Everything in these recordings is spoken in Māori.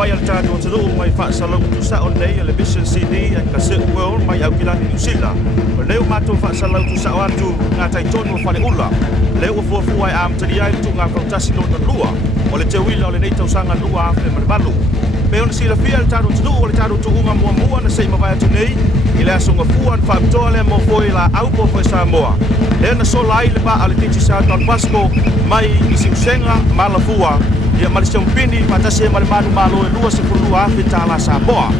Mai al tātou te roo mai whaasalau tu sa o nei a le Vision CD ai Cassette World mai au kilani New Zealand. O leo mātou whaasalau tu sa o atu ngā tai tonu o whare ula. Leo o fuafua ai amatari ai tu ngā kautasi lona lua. O le te wila o le nei tausanga lua a whe maribalu. Pe ona sila fia le tātou te roo o le tātou tu unga mua mua na sei mawai atu nei. I le asunga fuan whaapitoa le mo foi la au po foi Samoa. Leo na sola ai le pa a le titi sa Don Pasco mai i siusenga malafua. Ia malisia mpini matase malimanu malo e lua sepulua afe tala Samoa.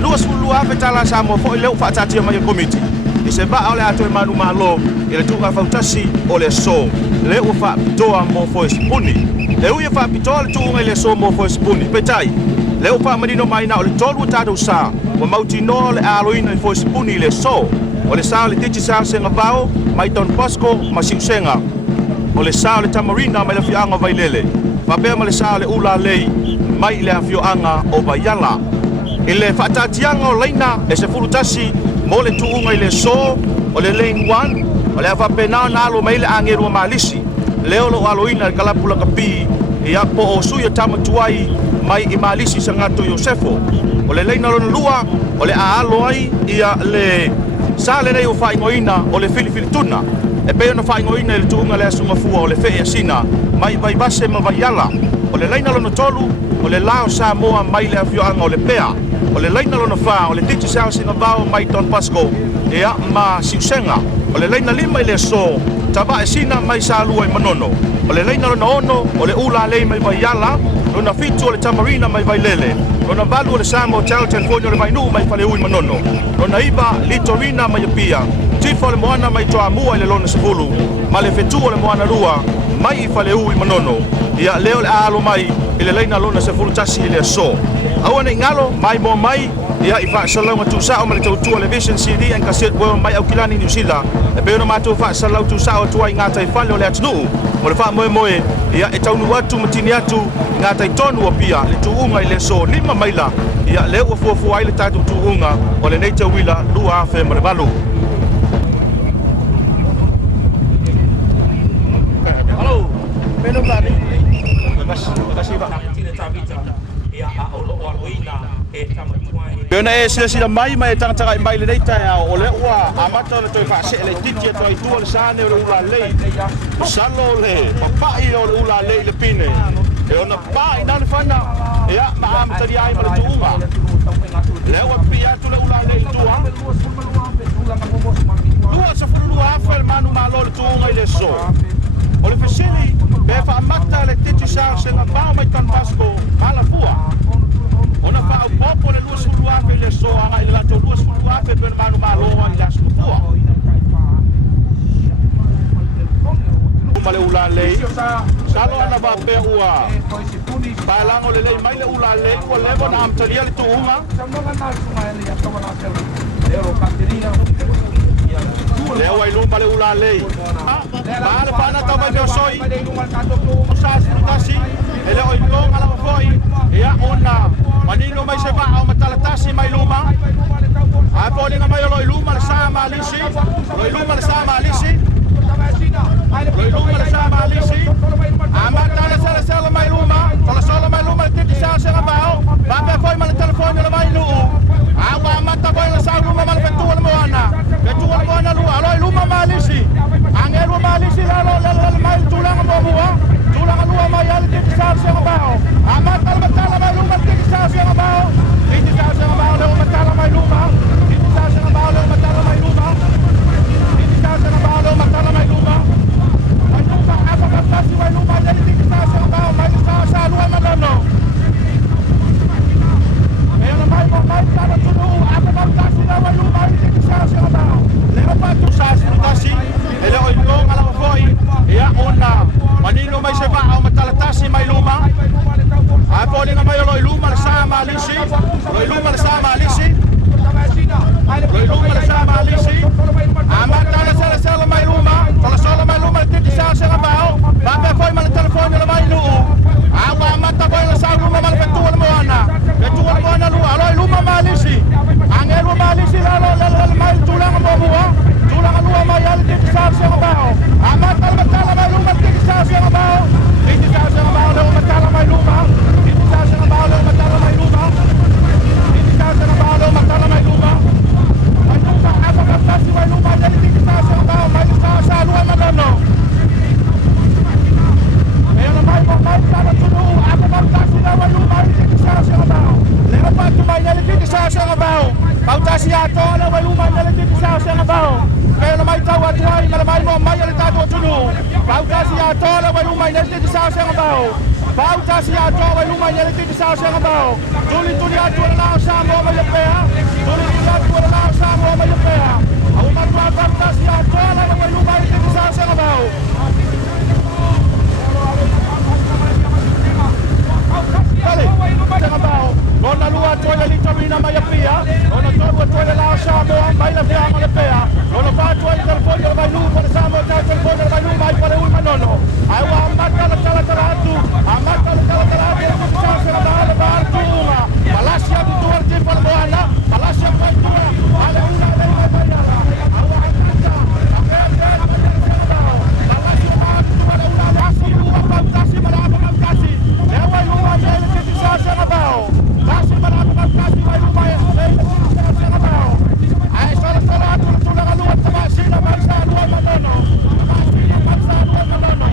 Lua sepulua afe tala Samoa fo leo whaatatia mai komiti. I se ba ole ato e manu malo i le tuka whautasi o le so. Leo whaapitoa mo fo espuni. Leo ia whaapitoa le tuunga i le so mo fo espuni. Petai, leo whaamarino maina o le tolu tātou sa. Wa mauti no le aloina i fo espuni i le so. O le sa o le titi sa senga vao, mai Don Pasco ma siusenga. O le sa o le tamarina mai le fianga vailele. Papea ma le sa le ula lei mai le afioanga o Vaiala. I le whaatatianga o leina e se furutasi mo le tuunga i le so o le lane 1 o le awhapena na alo mai le angerua malisi. Leo lo aloina le kalapula kapi i apo o suia tamatuai mai i malisi sa ngato Iosefo. O le leina lona lua o le aalo ai ia le sa le nei o whaingoina o le filifilituna. E peo na whaingoina i le tuunga le asunga fua o le whee asina mai vai base ma Vaiala. O le leina lona tolu o le lao Samoa mai le afioanga o le pea. O le leina lona wha o le titi sa singa vao mai Don Pasco e a ma siusenga. O le leina lima i le so taba e sina mai sa lua i manono. O le leina lona ono o le ula lei mai Vaiala. Lona fitu o le tamarina mai Vailele. Lona valu o le Samoa Tell Telefonio le vainu mai Faleu i manono. Lona iba litorina mai apia. Tifo le moana mai toa mua i le lona sepulu. Ma le fetu o le moana rua mai i Faleu i manono. Ia leo le aalo mai i le leina lona se fulutasi i le so. Aua ne ngalo mai mo mai ia i whaasalau tu sao ma le tautua le Vision CD and Cassette World mai au kilani New Zealand. E peona mātou whaasalau tu sao tua i ngā tai whale o le atunuu. Mo le wha moe moe ia e taunu atu matini atu ngā tai tonu o pia le tuunga i le so lima maila. Ia leo o fuafua ai le tātou tuunga o le nei tauila lua afe ma le balu. Halo, peno tadi. Terima kasih Pak. Peona e sila mai mai tangata mai le neita o le ua amata le toi fa se le titi to ai tu le sane o ula lei salo le papai o ula lei le pine e ona pai na le fana e a ma am tari ai ma le tuunga le ua pia tu le ula lei tua lua sa fulu afel manu malo le tuunga i le so o le fesili be fa amata le titi sa se na ba mai Don Pasco ala fua ona fa popo le lua sulu afe le so anga i le lato lua sulu afe pe manu malo i la sulu fua umale ula lei salo ana ba pe ua bailango le lei mai le ula lei ko levo na amtaria le tuunga leo ai lumba le ula lei ba le pana tau mai me soi sa sulu ele oi longa la foi ia ona manino mai se va au matalatasi mai luma a polinga mai loi luma le sa malisi loi luma le sa malisi loi luma le sa malisi a matala sala sala mai luma sala mai luma le titi sa se ngabao ba pe foi mal telefono le mai lu a wa mata foi le sa luma mal fetu le moana lu loi luma malisi angelu malisi la mai tulang mo mo tulang lu mai al titi tola wa lumai nel te sa sa ngabao. Pau tasi ato wa lumai nel te sa sa ngabao. Tuli ato na sa mo ma lepea. Tuli ato na sa mo ma lepea. Au ma tua tasi ato wa lumai nel te sa sa ngabao. Kali, ngabao. Ona lua tola li tomina ma lepea. Ona tola la sa mo ma lepea ma lepea. Ona pa tola telefoni wa lu pa sa mo ta telefoni wa lu mai pa u manono. Ai wa mata la tala atu. Amata la tala atu sa sa ngabao ba tunga. Malasia di tuar di Palmoana, Malasia Palmoana, ada una de la Bayala, agua canta, Malasia Palmoana, una nasi, una pantasi, marapa pantasi, lewa luma yele kiti sa ngabao, nasi marapa pantasi, wa luma yele kiti sa ngabao, ay sala tula kaluan sa masina, mansa luan manono, mansa luan manono,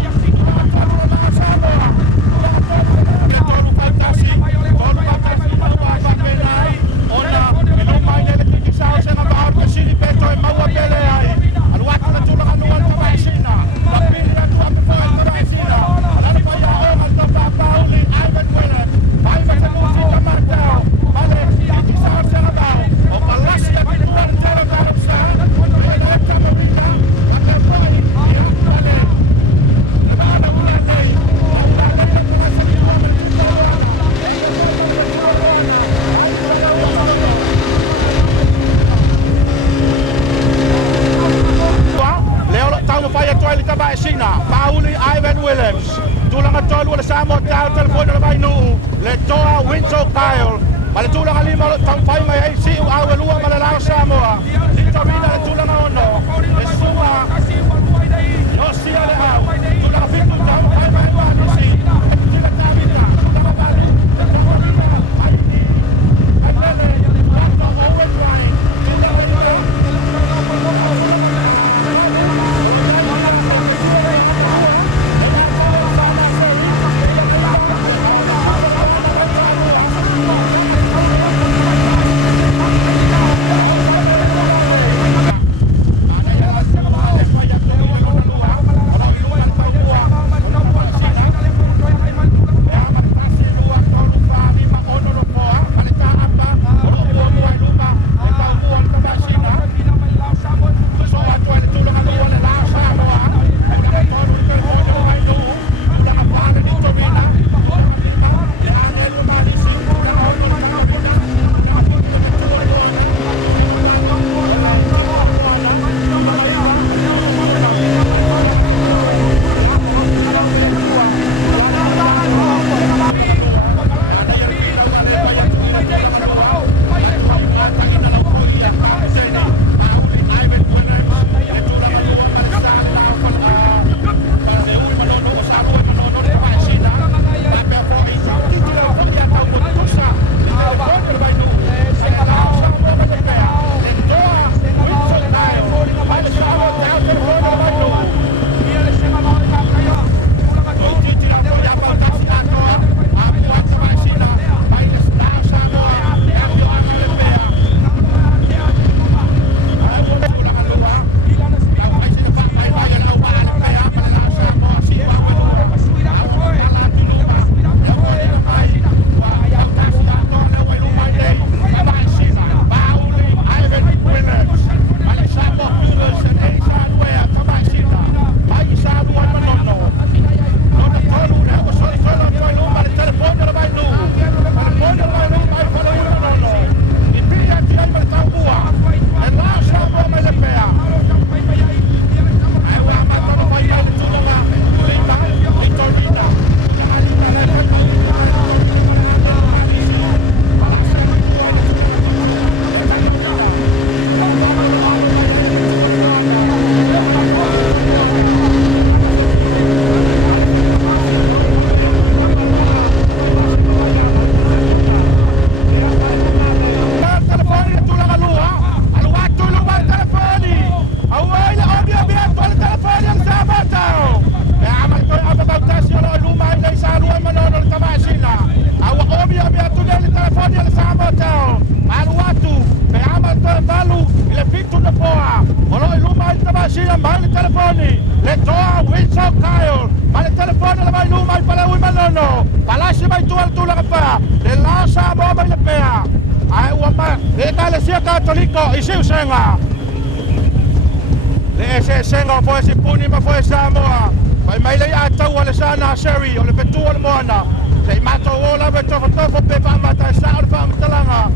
mai le pea. Ai ua mai, le Ekalesia Katoliko i siu senga. Le se senga foi si puni ma foi Samoa. Mai le a tau le sana seri o le petu o le moana. Le mato o la ve tofo pe fa mata sa o fa mtalanga.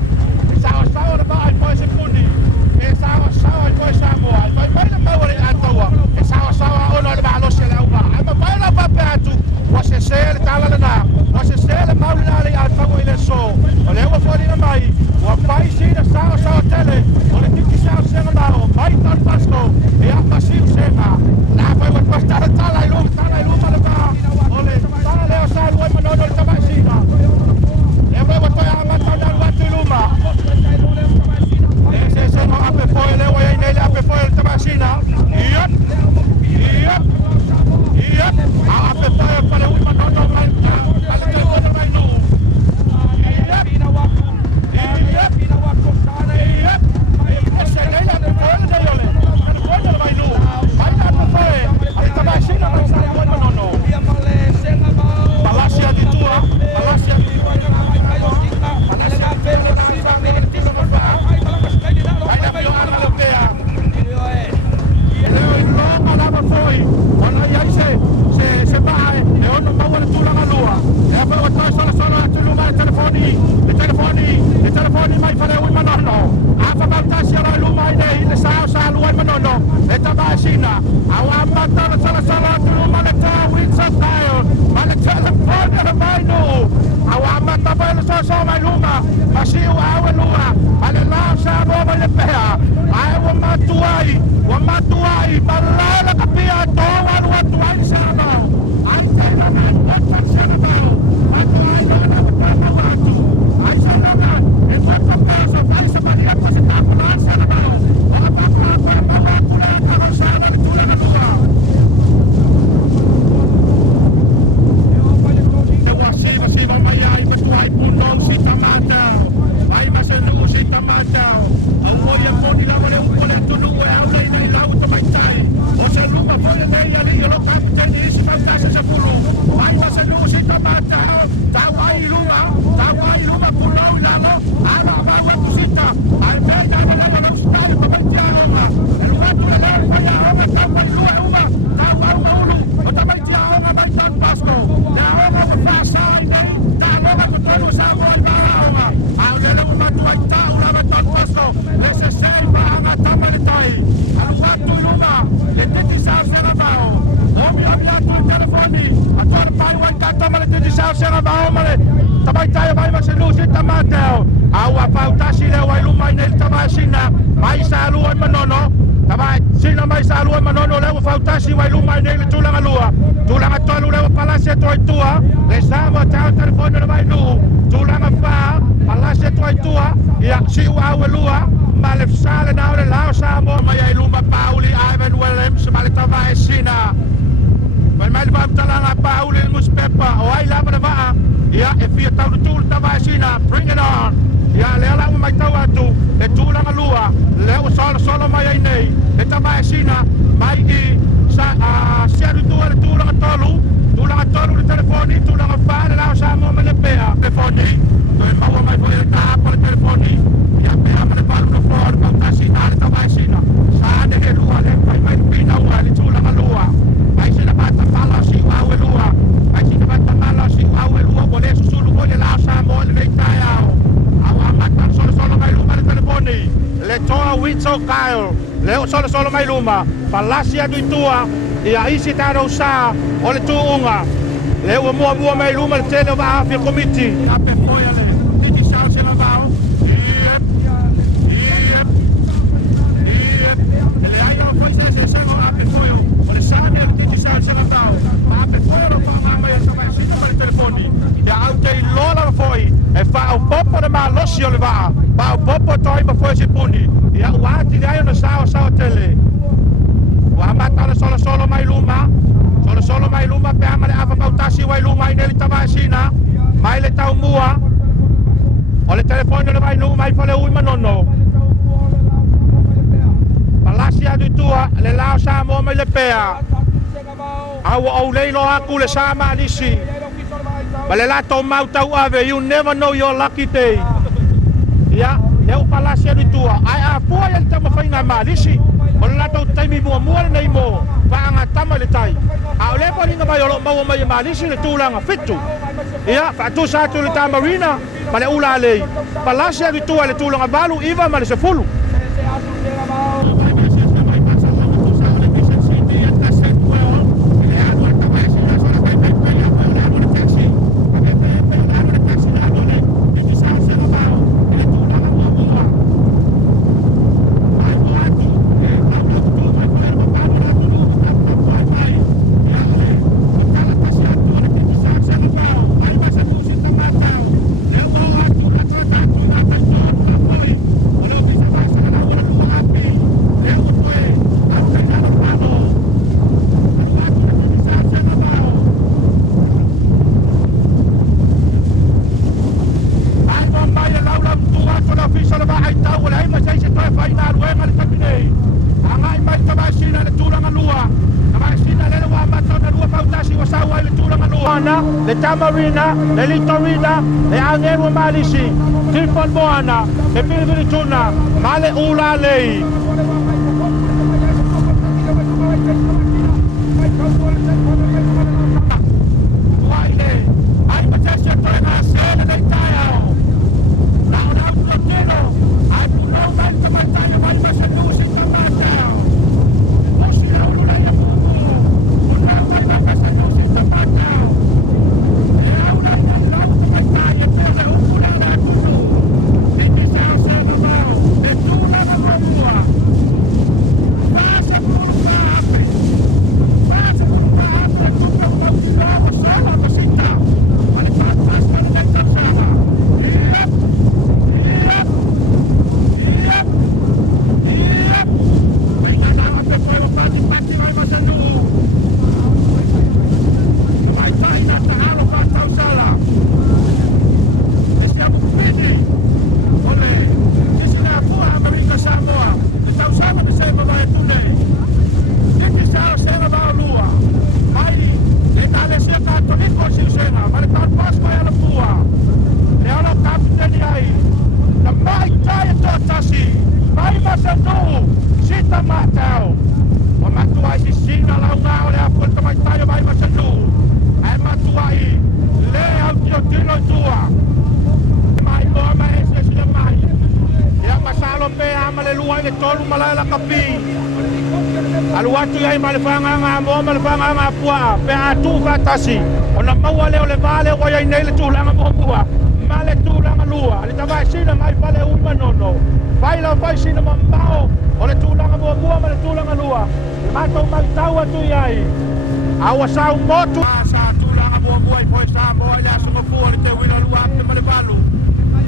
Sa o le ba ai foi si puni. E sa ai foi Samoa. Mai le mau le a tau. E sa o no le ba lo se la uba. Ai mai la pa pe atu. Wa se le tala le na. Wa se le mau le a tau i le so. O le wa foi le mai. Wa pai si le sa tele. O le tiki sa senga mau. Mai tal pasco. E a pasiu senga. La vai wa pastara tala i lu le ba. O le tala le o sa lu ma no le tamasina. Le vai wa toya ma tala wa tuluma. E se no ape foi le wa nei ape foi le tamasina. Iya. Ape foi para u ma no mai. Para le ko mai no. Iya. Ese le la ape foi le ole. Pero foi mai no. Mai ape foi. Ale tamasina ma sa wa no. Palacia di tua. telefoni mai fare ui manono. Afa bautasi ala luma ide ile sao sa luai manono. Eta basina. Awa matala sala luma le ta witsa tayo. Male telefoni ala mai no. Awa mataba ile so mai luma. Masiu awe lua. Male lao sa mo mai pea. Ai wa matuai balala kapia to wa tuai sa no. Ai tena na sa no. Matuai na watu. Ai sa no. Solo mai luma, palasia du tua, ia isi taro sa, ole tu unga. Le mua mai luma le tele va afia komiti. Ape foi ale, tiki sa se la vao. Le ai o foi se sango ape foi. Ole sa ne tiki sa se la vao. Ape foi fa mama ia sa mai si per telefoni. Ya au te lola foi. E fa o popo de ma losi ole va. Pa o popo toi ma foi se puni. Ya wati dai no sao tele. Wa matala solo mai luma. Solo mai luma pe amale afa bautasi wai luma ine le tamasina. Mai le tau mua. O le telefono le mai luma mai fale ui manono. Palasia du tua le lao sa mo mai le pea. Au au leilo aku le sama alisi. Ba le lato mau tau ave, you never know your lucky day. ia leo palasi anu tua ai a pua ia tama fainga malisi o la tau taimi mua nei mo paanga tama le tai a le palinga mai olo mau mai malisi le tulanga fitu ia fa tu sa tu le tamarina pale ula le palasi anu tua le tulanga balu iva male se fulu le tamarina, le litorina, le angelo malisi, tilpon moana, le pilvilituna, male ula lei. Aluatu yai malefanga mo malefanga pua pe atu fatasi ona maua leo le vale o yai nei le tulanga mo pua male tulanga lua le tava sina mai pale u manono vai la vai sina mambao o le tulanga mo pua male tulanga lua mato mai tau atu yai awa sa motu sa tulanga mo pua i foi sa mo ya so mo pua le te wina lua pe male valu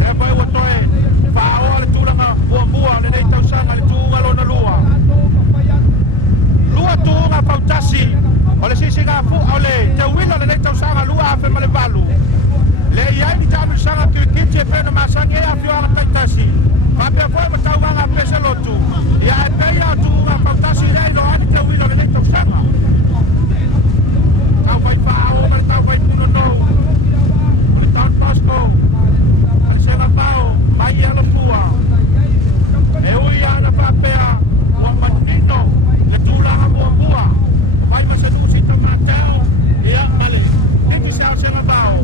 e vai o toe fa o le tulanga mo pua le nei tau sanga le tulanga lona lua lua tunga fautasi o le sisiga fu o le te wila le tau sanga lua afe male valu le iai ni tamu sanga kirikiti e pena masange a fiora taitasi ma pe foi ma tau wanga pese lotu ia e peia tunga fautasi e lo ani te wila le tau sanga tau vai pao ma tau vai tuno no le tau pasco le sega pao mai e lo fua e ui ana papea o manino le tulanga mo bua mai ma se tu sita matao ia male e tu sa se lavao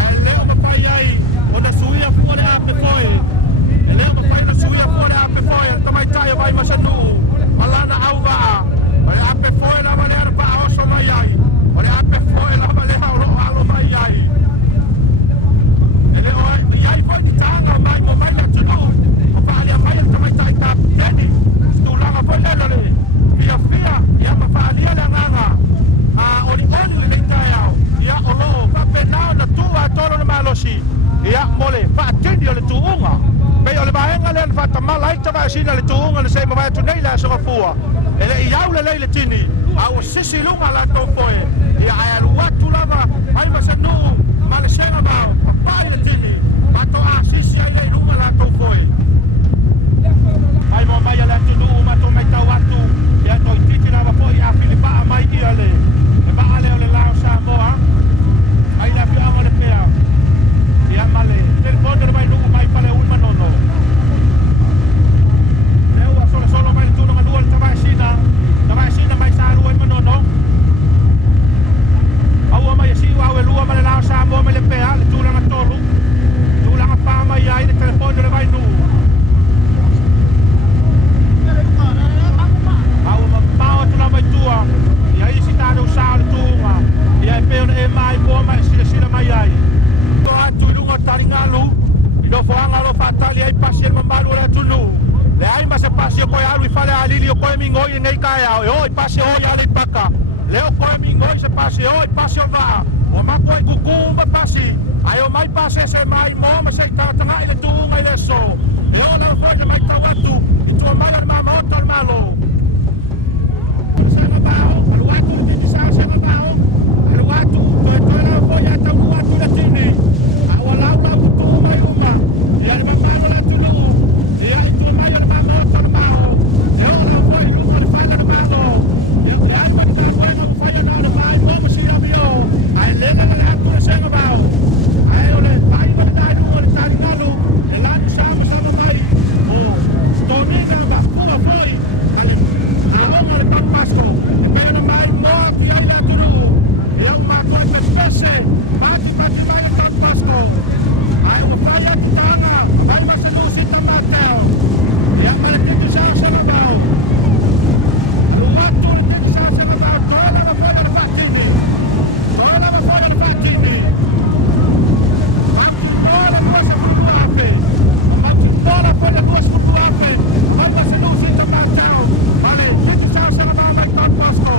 ai le ma pai ai ona suia fuori a pe foi e le ma pai na suia fuori a pe foi to mai tai vai ma se tu alana auva ai a pe foi na male ar pa oso mai ai ore a pe foi na male alo mai ai e le oi ai foi di tanga mai mo mai na tu o pa ali mai to mai tai ta teni tulanga foi le Fia ia mawhaalia le nganga a ori oni le meitaiao ia olo whapenao na tua tolo na malosi ia mole whaatindi o le tuunga mei o le vahenga le whatamala i tawa sina le tuunga le sei mawai tunei le asonga fua e le iau le leile tini a o sisi lunga la tau poe ia ai alu watu lava ai masanu ma le senga mao papai le tini ma to a sisi ai le lunga la tau poe ai mo mai ala tunu ma to mai tau watu ia to titi na va poi a Filipa mai ia le ba ale o le lao sa moa ai la pia o le pea ia male telefone mai lu mai pale un manono malu le tulu. Le ai ma se pasi ko alu fale alili ko mi ngoi nei kaya o pasi o ale paka. Le ko mi ngoi se pasi o pasi o va. O ma ko kuku ma pasi. Ai o mai pasi se mai mo ma se ta tanga ile tu mai le so. Yo na fa mai ka watu. Itu mala ma ma tor malo. Se na bao, alu watu ni sa se na bao. Alu watu to na fo ya ta watu le tini. Awala ta tu mai uma. Ya ma ma le tulu. Ya itu mai ma ma tor malo. Yo na fo ilu ko fa na malo. Ya ya ma ta fa na fa ya na mai mo ma si ya bio. Ai le na na tu se na bao. Ai ole ai ma ta du ole ta ni malo. La ni sa ma sa mai. O sto ni na ba fu foi. Ale a le papasko. Pero mai mo ya ya tu. Ya ma ta espese. Pati vai na papasko. Ai o fa ya tana. Vai ma se no si ta mateo. Ya ma le que sa se na bao. O mato le que sa se na bao. Toda la fora del fatini. Toda la fora del fatini. Toda la cosa cultuale. Toda la fora del cultuale. Vai ma se no si ta mateo. Vale, que sa se na bao na papasko.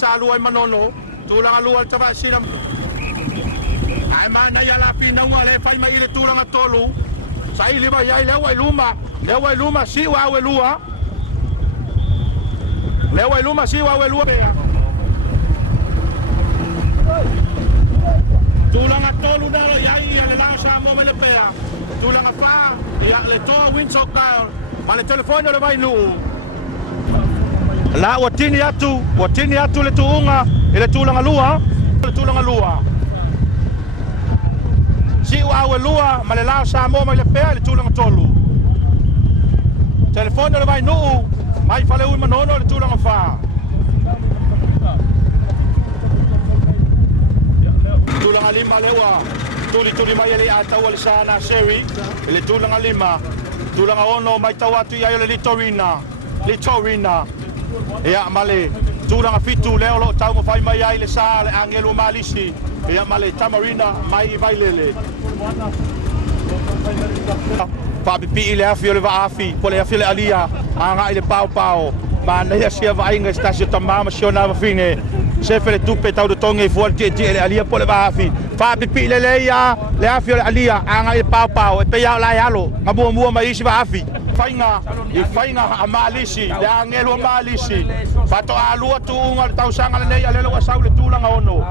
Saluai Manolo, tulang alual tsaka sila. Ay mana ya la pina wale fai mai ile tulang atolu. Sa ile ba yai lewai luma si wa welua. Lewai luma si wa welua be. Tulang atolu na yai ile lang sa mo mele pe. Tulang afa ya le to windsok ka. Male telefono le vai nu. La watini atu le tuunga ile tulanga lua si wa lua malela sa mo mai le pe le tulanga tolu telefono le mai nu mai fale un manono le tulanga fa tulanga lima lewa tuli mai le ata wal sana sewi le tulanga lima tulanga ono mai tawatu ya le litorina ya male tulanga fitu leo lo tau mo fai mai ai le sa le angelo malisi ya male tamarina mai vai lele pa pipi ile afi le va afi po le afi le alia anga ile pau ma na ya sia vai nga stasio tamama siona va fine se fele tupe tau do tonge fu ti le alia po le va afi fa pipi le ya le afi le alia anga ile pau e pe ya la yalo ngabu mai si va afi fainga amalisi le angelo malisi fato alua tuunga le tausanga le nei alelo wasau le tulanga ono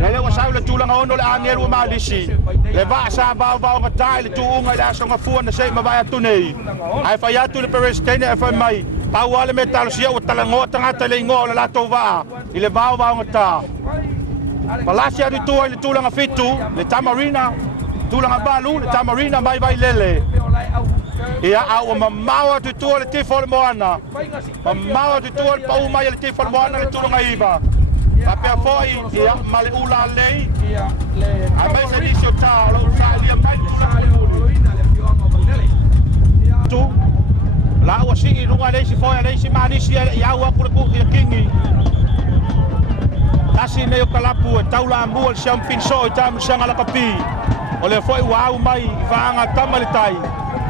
le wasau le tulanga ono le angelo malisi le va sa va ngata le tuunga le asonga fu na sei ma vai atu nei ai fa ya tu le presidente fa mai pau ale me talo sia o talango tangata le ngo la tova ile vao ngata Palasia di tua le tulanga fitu le Tamarina tulanga balu le Tamarina mai vai lele ia au mamawa tu tua le tifol moana mamawa tu tua pau mai le tifol moana le tulanga iba tapi foi ia male ula lei a mai se disio ta lo sa ia mai tu la o si lunga lei si foi lei si mani si ia wa ku kingi Asi ne o kalapu e taula ambu al siam pinso e tamu sanga la kapi. O le foi wau mai vaanga tamalitai.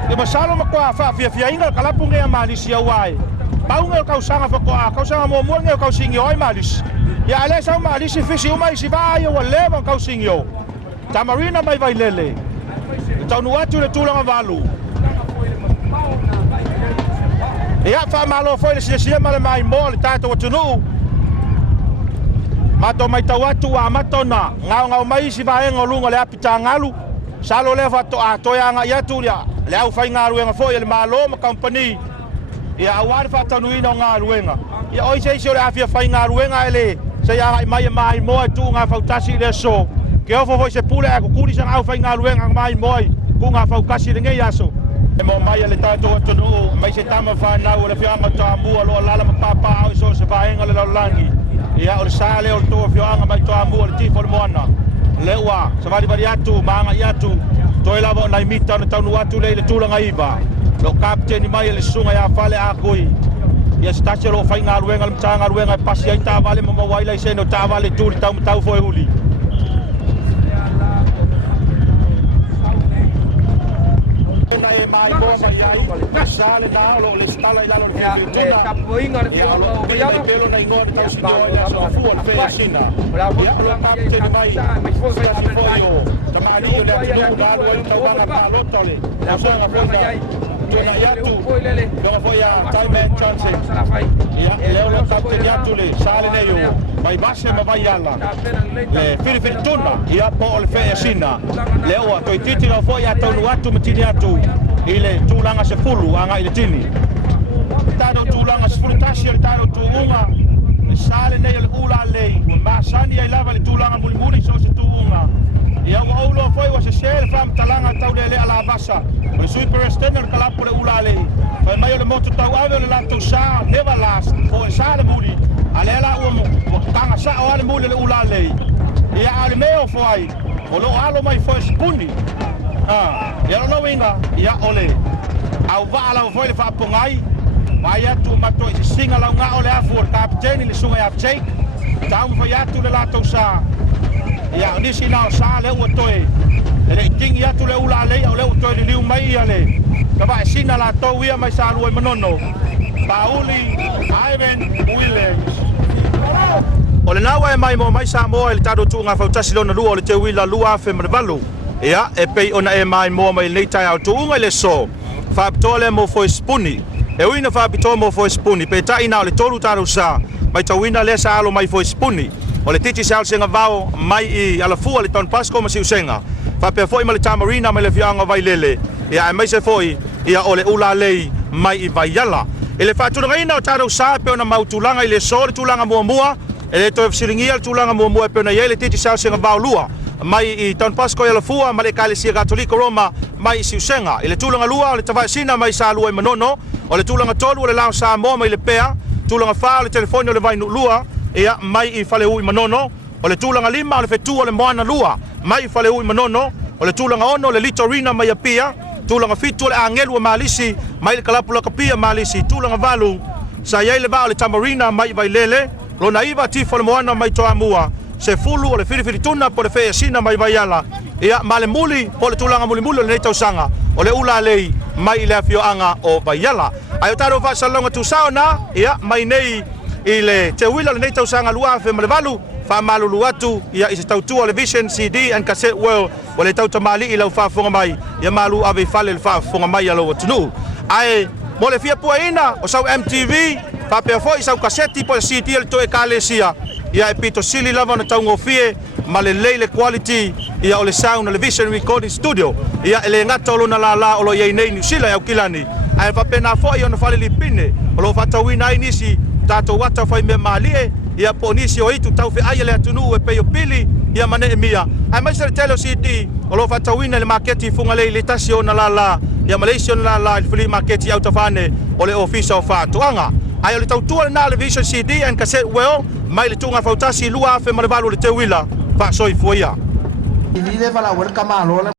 E masalo makwa fa fia inga kalapu nge malis ya wai. Pau nge kau sanga fa kau sanga mo mo nge kau singi oi malis. Ya ale sa malis fisi umai si vai o le mo kau singi o. Tamarina mai vai lele. Tau nu atu le tulanga valu. Ya fa malo foi le sia male mai mo le tato tunu. Mato mai tau atu a matona ngau mai si vaenga lunga le apita ngalu salo le fa to a to ya nga ya tu ya le au fai ngalu nga foi le malo ma company ya awar fa tanu ino ngalu nga ya oi sei so le afia fai ngalu nga ele se ya mai mo tu nga fa tasi le so ke ofo foi se pule a kukuri sa au fai ngalu nga mai mo ku nga fa kasi le ngai aso e mo mai le tato tonu mai se tama fa na o le fia ma tambu lo la ma papa so se vaenga le langi ia o sale o to fioanga mai to amu o tifo le moana lewa sa vali bari atu manga iatu to ela bo nai mita no tau atu le tulanga iba lo kapteni mai le sunga ya fale a koi ia stache lo fainga ruenga le tanga ruenga pasi ai ta vale mo waila se no ta vale tu tau foi huli sale da lo le stala ila lo le capoinga le pelo na ingo ta si do fu al fesina la parte di mai forse si foi o tamani le galo el tawala palotole la sono franga ya tu lo foi a time and chance ya le parte ya tu le sale ne yo vai basse ma vai alla le fili tuna ya po le fesina le o to titi lo foi a tonu atu mtini atu ile tulanga se fulu anga ile tini tano tulanga se fulu tasi ile tano tuunga sale ne ile ula lei ma sani ile lava ile tulanga mulimuli so se tuunga ya wa ulo foi wa se shel fam talanga taude le ala basa o super extender kala pole ula lei fa mai ile moto tau ave le lato sa never last for sale muli ale la o tanga sa o ale muli le ula lei ya ale meo foi o lo alo mai foi spuni ya no winga ya ole au vala foi le fa pongai mai atu mato singa la nga ole afor kaptein le sunga ya check tau fa ya tu le lato sa ya ni sina sa le o toe le king ya tu le ula le ole o toe le liu mai ya le ka ba sina la to wi mai sa lu manono Pauli Ivan Williams ole nawa mai mo mai sa mo le tado tu nga fa tasi lona lu ole te wi la lua fe mvalu ia e pei ona e mai mo mai nei tai au tuunga le so fa tole mo foi spuni e uina fa pito mo foi spuni pe tai na le tolu taru sa mai tawina le sa alo mai foi spuni o le titi sal senga vao mai I ala fu le ton pasco ma si usenga fa pe foi mai Tamarina mai le fianga vai lele ia mai se foi ia ole ula lei mai I vai yala ele fa tu ngaina o taru sa pe ona mautulanga I le so le tulanga mua ele to silingia tulanga mua pe ona yele titi sal senga vao lua mai I Don Pasco ia fua ma le Kalesia Katolika Roma mai si usenga ile tulanga lua o le tava sina mai sa lua I manono o le tulanga tolu o le lao sa mo mai le pea tulanga fa o le telefoni o le vai lua ia mai I fale ui manono o le tulanga lima o le fetu o le moana lua mai I fale ui manono o le tulanga ono o le litorina mai apia tulanga fitu o le angelu o malisi mai le kalapula kapia malisi tulanga valu sa ia le va o le Tamarina mai vai lele lo naiva tifo le moana mai toa mua se fulu o le fili tuna po le fea sina mai vai ala ia male muli po le tulanga muli le nei tausanga o le ula lei mai le afioanga o vai ala ai o taro fa salonga tu sauna ia mai nei I le te wila le nei tausanga lua fe male valu fa malu luatu ia I se tautua o le Vision CD and Cassette World o le tauta mali I lau fa fonga mai ia malu ave fale le fa fonga mai alo tunu ai mo le fia puaina o sau MTV fa pe foi sau cassette po CD le to e Kalesia ia e pito sili lava na taungo fie ma le leile quality ia o le sound o le Vision Recording Studio ia ele ngata o lona la o lo iei nei New Zealand au kilani ai fa pena fo ia no fale lipine o lo fatauina ai nisi tato wata fai me malie ia po nisi o itu tau fe ai le atunu e pe pili ia mane mia ai mai ser telo CD o lo fatauina le marketi funga le tasio na la ia Malaysia na la free marketi au tafane o le ofisa o fatuanga ai le tautua na le vision CD and cassette well mai le tunga fautasi lua fe marvalu le te wila fa soi foia Ini le vala welcome alo